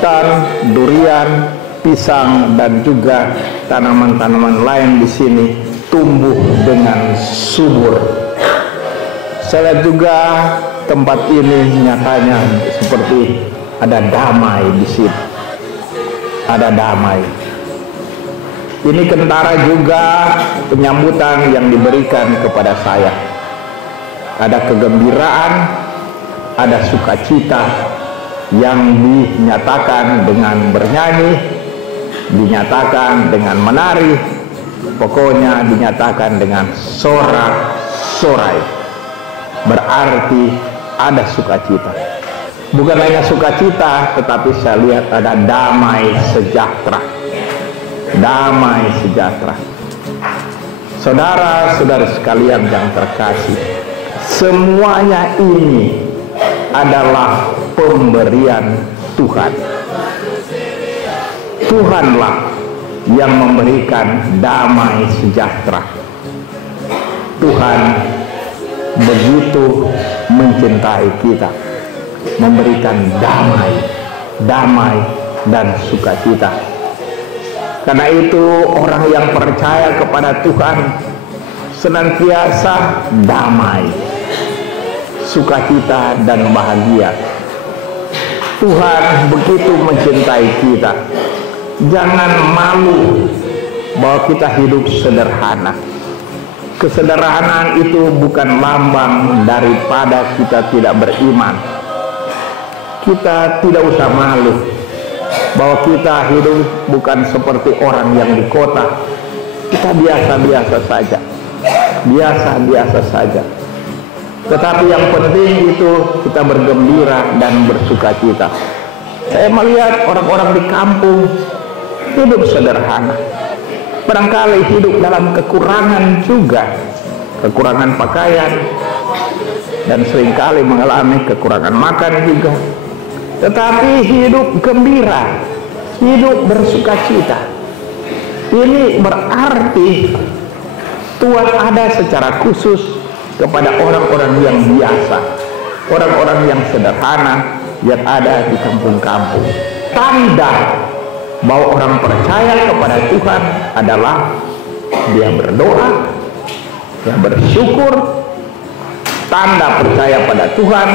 rambutan, durian, pisang, dan juga tanaman-tanaman lain di sini tumbuh dengan subur. Saya lihat juga tempat ini nyatanya seperti ada damai di sini. Ada damai. Ini kentara juga penyambutan yang diberikan kepada saya. Ada kegembiraan, ada sukacita yang dinyatakan dengan bernyanyi, dinyatakan dengan menari, pokoknya dinyatakan dengan sorak-sorai. Berarti ada sukacita. Bukan hanya sukacita, tetapi saya lihat ada damai sejahtera. Damai sejahtera. Saudara-saudara sekalian yang terkasih, semuanya ini adalah pemberian Tuhan. Tuhanlah yang memberikan damai sejahtera. Tuhan begitu mencintai kita, memberikan damai dan sukacita. Karena itu orang yang percaya kepada Tuhan senantiasa damai, sukacita dan bahagia. Tuhan begitu mencintai kita. Jangan malu bahwa kita hidup sederhana. Kesederhanaan itu bukan lambang daripada kita tidak beriman. Kita tidak usah malu bahwa kita hidup bukan seperti orang yang di kota. Kita biasa-biasa saja. Biasa-biasa saja. Tetapi yang penting itu kita bergembira dan bersukacita. Saya melihat orang-orang di kampung hidup sederhana. Barangkali hidup dalam kekurangan juga, kekurangan pakaian, dan seringkali mengalami kekurangan makan juga. Tetapi hidup gembira, hidup bersukacita. Ini berarti Tuhan ada secara khusus kepada orang-orang yang biasa, orang-orang yang sederhana yang ada di kampung-kampung. Tanda bahwa orang percaya kepada Tuhan adalah dia berdoa, dia bersyukur. Tanda percaya pada Tuhan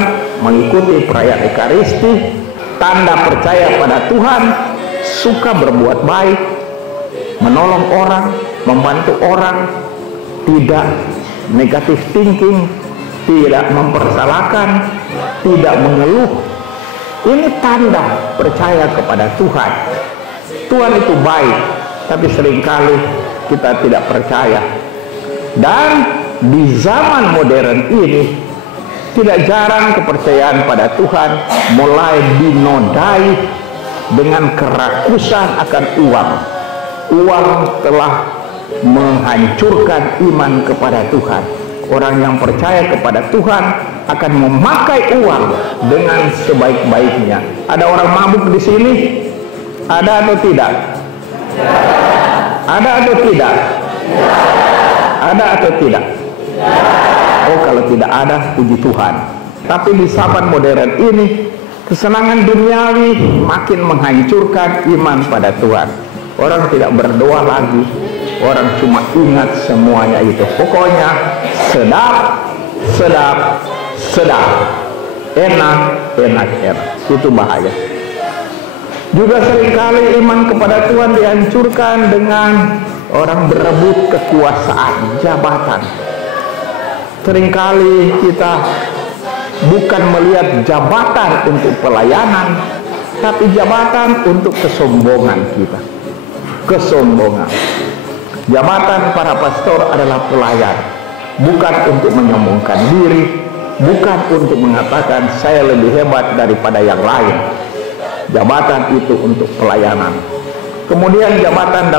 mengikuti perayaan Ekaristi. Tanda percaya pada Tuhan suka berbuat baik, menolong orang, membantu orang, tidak negatif thinking, tidak mempersalahkan, tidak mengeluh. Ini tanda percaya kepada Tuhan. Tuhan itu baik, tapi seringkali kita tidak percaya. Dan di zaman modern ini, tidak jarang kepercayaan pada Tuhan mulai dinodai dengan kerakusan akan uang. Uang telah menghancurkan iman kepada Tuhan. Orang yang percaya kepada Tuhan akan memakai uang dengan sebaik-baiknya. Ada orang mabuk di sini? Ada atau tidak? Ada atau tidak? Ada atau tidak? Oh, kalau tidak ada, puji Tuhan. Tapi di zaman modern ini, kesenangan duniawi makin menghancurkan iman pada Tuhan. Orang tidak berdoa lagi. Orang cuma ingat semuanya itu. Pokoknya sedap, sedap, sedap. Enak, enak, enak. Itu bahaya. Juga seringkali iman kepada Tuhan dihancurkan dengan orang berebut kekuasaan, jabatan. Seringkali kita bukan melihat jabatan untuk pelayanan, tapi jabatan untuk kesombongan kita. Kesombongan. Jabatan para pastor adalah pelayan, bukan untuk menyombongkan diri, bukan untuk mengatakan saya lebih hebat daripada yang lain. Jabatan itu untuk pelayanan. Kemudian jabatan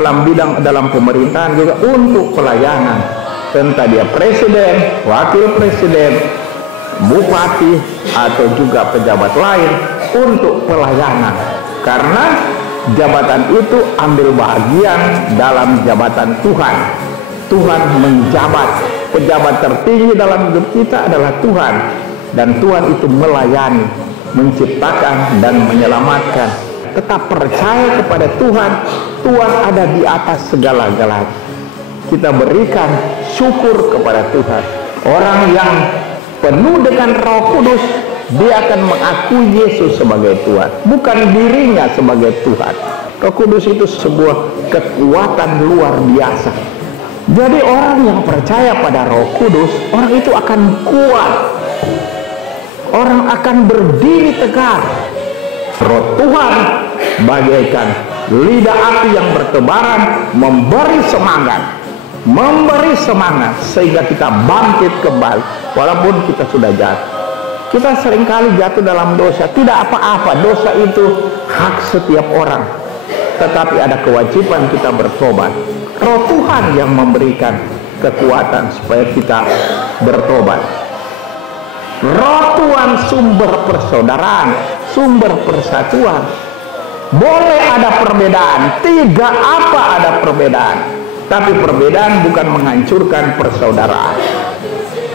dalam pemerintahan juga untuk pelayanan. Entah dia presiden, wakil presiden, bupati, atau juga pejabat lain untuk pelayanan. Karena jabatan itu ambil bagian dalam jabatan Tuhan. Tuhan menjabat. Pejabat tertinggi dalam hidup kita adalah Tuhan. Dan Tuhan itu melayani, menciptakan dan menyelamatkan. tetap percaya kepada Tuhan, Tuhan ada di atas segala-galanya. Kita berikan syukur kepada Tuhan. Orang yang penuh dengan Roh Kudus, dia akan mengakui Yesus sebagai Tuhan, bukan dirinya sebagai Tuhan. Roh Kudus itu sebuah kekuatan luar biasa. Jadi orang yang percaya pada Roh Kudus, orang itu akan kuat. Orang akan berdiri tegak. Roh Tuhan bagaikan lidah api yang bertebaran, memberi semangat sehingga kita bangkit kembali walaupun kita sudah jatuh. Kita seringkali jatuh dalam dosa. Tidak apa-apa, dosa itu hak setiap orang, tetapi ada kewajiban kita bertobat. Roh Tuhan yang memberikan kekuatan supaya kita bertobat. Roh Tuhan sumber persaudaraan, sumber persatuan. Boleh ada perbedaan, tidak apa ada perbedaan, tapi perbedaan bukan menghancurkan persaudaraan.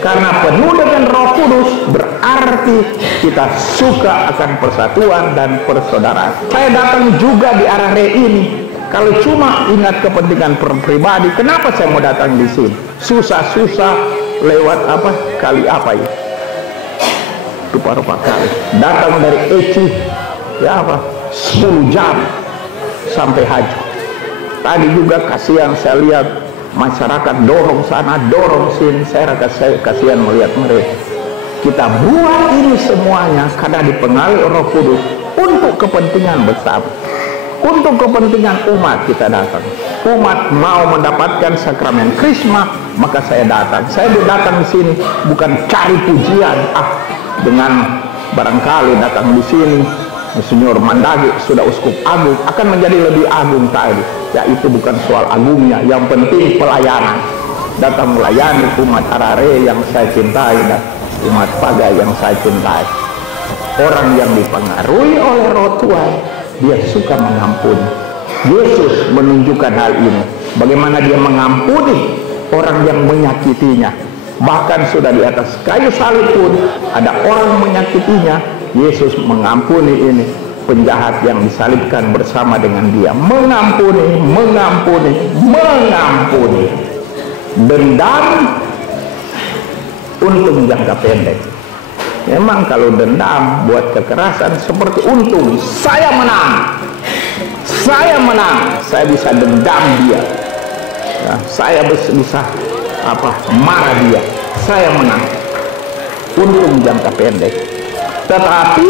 Karena penuh dengan Roh Kudus berarti kita suka akan persatuan dan persaudaraan. Saya datang juga di area ini. Kalau cuma ingat kepentingan pribadi, kenapa saya mau datang di sini? Susah-susah lewat apa? Kali apa ya? Rupa-rupa kali. Datang dari Eci, ya apa? 10 jam sampai Haji. Tadi juga kasihan saya lihat masyarakat dorong sana, dorong sini. Saya kasihan melihat mereka. Kita buat ini semuanya karena dipengaruhi Roh Kudus untuk kepentingan bersama. Untuk kepentingan umat kita datang. Umat mau mendapatkan sakramen Krisma, maka saya datang. Saya datang di sini bukan cari pujian. Dengan barangkali datang di sini, Monsinyur Mandagi sudah uskup agung, akan menjadi lebih agung tadi. Ya itu bukan soal agungnya, yang penting pelayanan. Datang melayani umat Arare yang saya cintai dan umat Paga yang saya cintai. Orang yang dipengaruhi oleh Roh Tuhan, dia suka mengampuni. Yesus menunjukkan hal ini. Bagaimana dia mengampuni orang yang menyakitinya. Bahkan sudah di atas kayu salib pun ada orang menyakitinya. Yesus mengampuni ini penjahat yang disalibkan bersama dengan dia. Mengampuni. Dendam untung jangka pendek. Memang kalau dendam buat kekerasan seperti untung, saya menang, saya bisa dendam dia, ya, saya bisa marah dia, saya menang, untung jangka pendek. Tetapi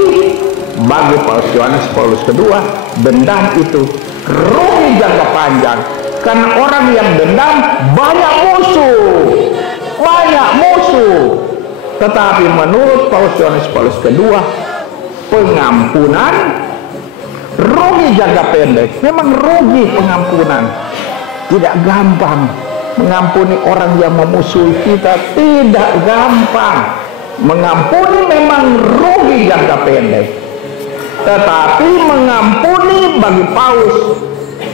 bagi Paus Yohanes Paulus II, dendam itu rugi jangka panjang, karena orang yang dendam banyak musuh. Tetapi menurut Paus Yohanes Paulus II, pengampunan rugi jangka pendek. Memang rugi pengampunan. Tidak gampang mengampuni orang yang memusuhi kita, tidak gampang. Mengampuni memang rugi jangka pendek. Tetapi mengampuni bagi Paus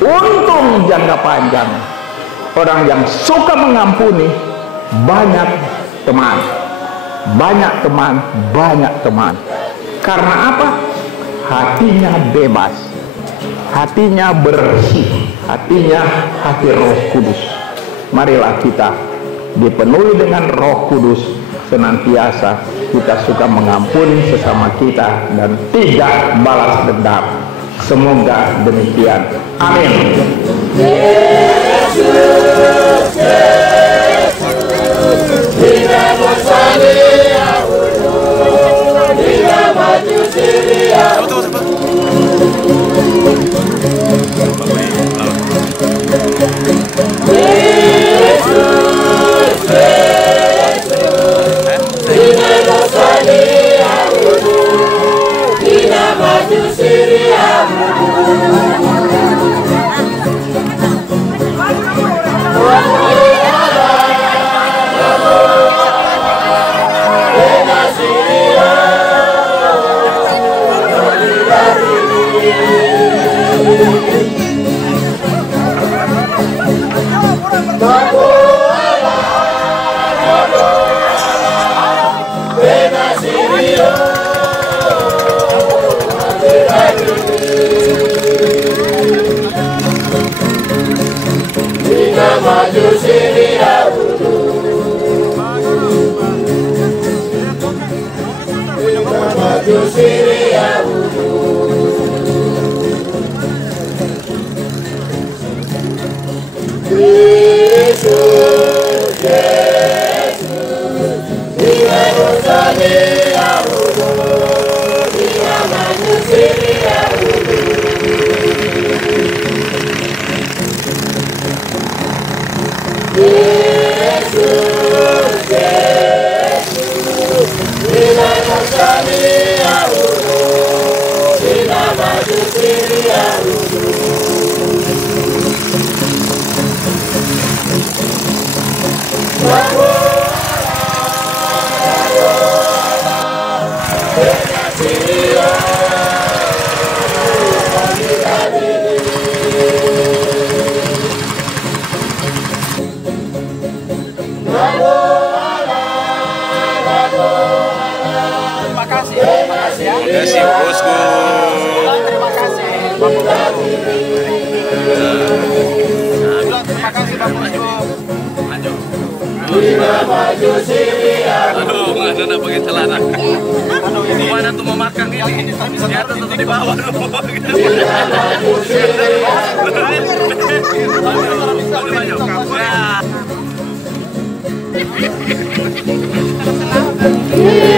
untung jangka panjang. Orang yang suka mengampuni banyak teman. Banyak teman. Karena apa? Hatinya bebas, hatinya bersih, hatinya hati Roh Kudus. Marilah kita dipenuhi dengan Roh Kudus, senantiasa kita suka mengampuni sesama kita dan tidak balas dendam. Semoga demikian. Amin. Benasirio, Terima kasih bosku. Terima kasih. Terima kasih Bang Bosku. Maju. Maju sini. Aduh, nggak ada pakai celana. Aduh, ini Mana tuh mau makan ini? Di atas atau di bawah? maju sini. Maju.